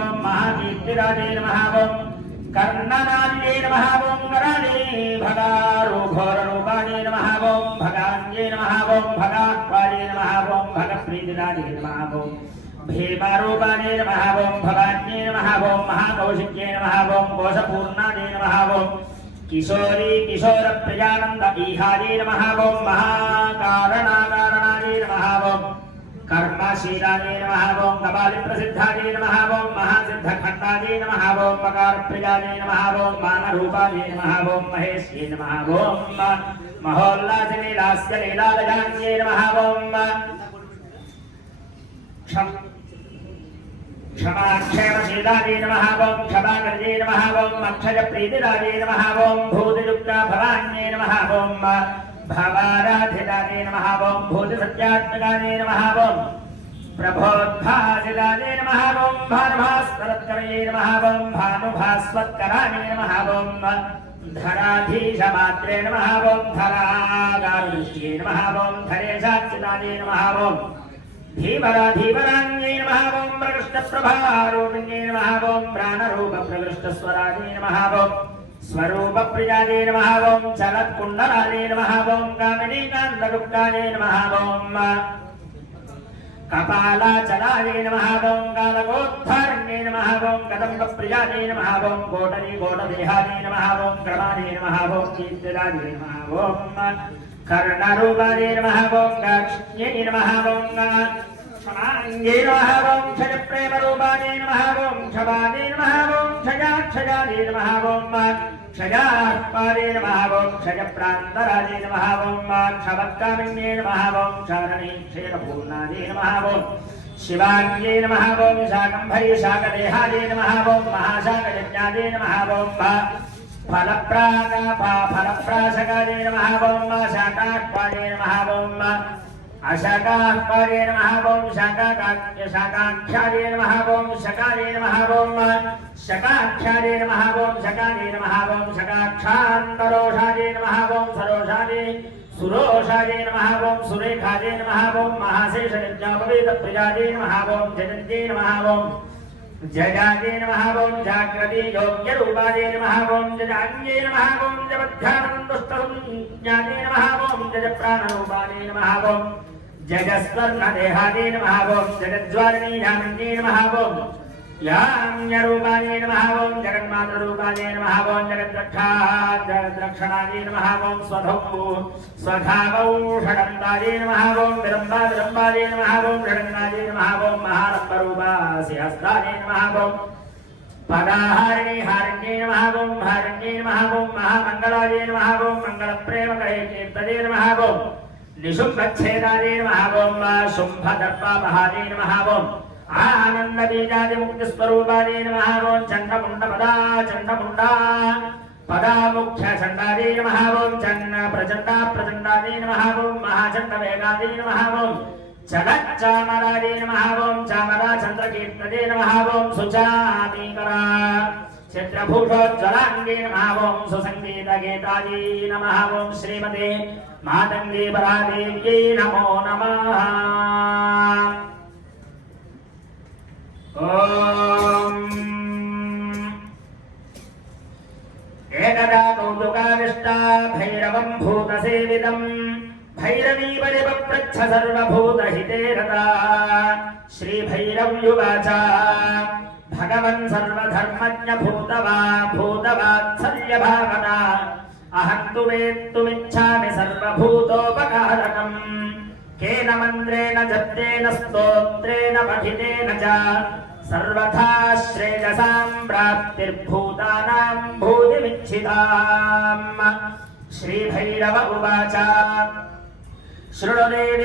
ఓం మహాకీర్తిరాజే నమః ఓం कर्णनान्ये नमः ओं कराळे भगारो घोररूपाणे नमः ओं भगान्ये नमः ओं भगाक्वाले नमः ओं भगप्रीतिराजे नमः ओं भीमारूपाणे नमः ओं भवान्ये नमः ओं महाकौशिक्ये नमः ओं कोशपूर्णाने नमः ओं किशोरी किशोरप्रियानन्द ईहारे नमः ओं महाकारणाकारणाने नमः ओं कर्मशीलाने नमः ओं कपालिप्रसिद्धाने नमः ओं महासिद्धखण्डाने नमः ओं मकारप्रियाने नमः ओं मानरूपाने नमः ओं महेश्ये नमः ओं महोल्लासिने लास्यलीलालयान्ये नमः ओं क्षमाक्षेमशीलाने नमः ओं क्षमाकर्ये नमः ओं अक्षयप्रीतिराजे नमः ओं भूतियुक्ता भवान्ये नमः ओं भवाराधिताने नमः ओं भूतिसत्यात्मकाने नमः ओं प्रभोद्भासिताने नमः ओं भानुभास्करत्करये नमः ओं भानुभास्वत्कराने नमः ओं धराधीशमात्रे नमः ओं धरागारुदृष्ट्ये नमः ओं धरेशाच्युताने नमः ओं धीवराधीवरान्ये नमः ओं प्रकृष्टप्रभारूपिण्ये नमः ओं प्राणरूपप्रकृष्टस्वराजे नमः ओं स्वरूपप्रियाजे नमः ओं चलत्कुण्डलाजे नमः ओं कामिनीकान्तगुप्ताजे नमः ओं कपालाचलाजे नमः ओं कालकोद्धारण्ये नमः ओं कदम्बप्रियाजे नमः ओं कोटरीकोटदेहाजे नमः ओं क्रमाजे नमः ओं कीर्तिराजे नमः ओं कर्णरूपाजे नमः ओं दाक्षिण्ये नमः ओं क्षमाङ्गे नमः ओं क्षयप्रेमरूपाजे नमः ओं क्षमाजे नमः ओं क्षयाक्षयाजे नमः ओं क्षयात्पादे नमः ओं क्षयप्रान्तराजे नमः ओं क्षवत्कामिन्ये नमः ओं क्षारणे क्षीरपूर्णाजे नमः ओं शिवाङ्गे नमः ओं शाकम्भरी शाकदेहाजे नमः ओं महाशाकयज्ञाजे नमः ओं फलप्राशकाजे नमः ओं शाकाक्वाजे नमः ओं अशकाक्वाजे नमः ओं शाकाख्याजे नमः ओं शकाजे नमः ओं शकाख्याजे नमः ओं शकाजे नमः ओं शकाक्षान्तरोषाजे नमः ओं सरोषाजे सुरोषाजे नमः ओं सुरेखाजे नमः ओं महाशेषयज्ञोपवेदप्रियाजे नमः ओं जयन्ते नमः ओं जयाजे नमः ओं जाग्रते योग्यरूपाजे नमः ओं जजान्ये नमः ओं जपध्यानन्दुष्टसंज्ञाते नमः ओं जजप्राणरूपाजे नमः ओं जगस्वर्णदेहाजे नमः ओं जगज्वालिनीयामिन्ये नमः ओं याम्यरूपाजे नमः ओं जगन्मातरूपाजे नमः ओं जगद्रक्षणाजे नमः ओं स्वधावौ षडन्ताजे नमः ओं विरम्बाजे नमः ओं षडन्ताजे नमः ओं महारम्भरूपासिहस्ताजे नमः ओं पदाहारिणी हारिण्ये नमः ओं हारिण्ये नमः ओं महामङ्गलाजे नमः ओं मङ्गलप्रेमकरे कीर्तने नमः ओं निशुम्भच्छेदाजे नमः ओं शुम्भदर्पापहाजे नमः ओं आनन्दबीजादिमुक्तिस्वरूपाजे नमः ओं चण्डमुण्डपदा चण्डमुण्डा पदामुख्यचण्डाजे नमः ओं प्रचण्डाजे नमः ओं महाचण्डवेगाजे नमः ओं जगच्चामराजे नमः ओं चामराचन्द्रकीर्तने नमः ओं सुचामीकरा चित्रभूषोज्ज्वलाङ्गे नमः ओं सुसङ्गीतगीताजे नमः ओं श्रीमते मातङ्गी परादेव्यै नमो नमः एकदा कौतुकाविष्टा भैरवं भूतसेवितं भैरवी परिपप्रच्छ सर्वभूतहिते रता श्रीभैरव्युवाच भगवन् सर्वधर्मज्ञ भूतवात्सल्यभावना अहं तु वेत्तुमिच्छामि सर्वभूतोपकारकम् केन मन्त्रेण जप्तेन स्तोत्रेण पठितेन च सर्वथा श्रेयसां प्राप्तिर्भूतानां भूतिमिच्छिताम् श्रीभैरव उवाच शृणु देवि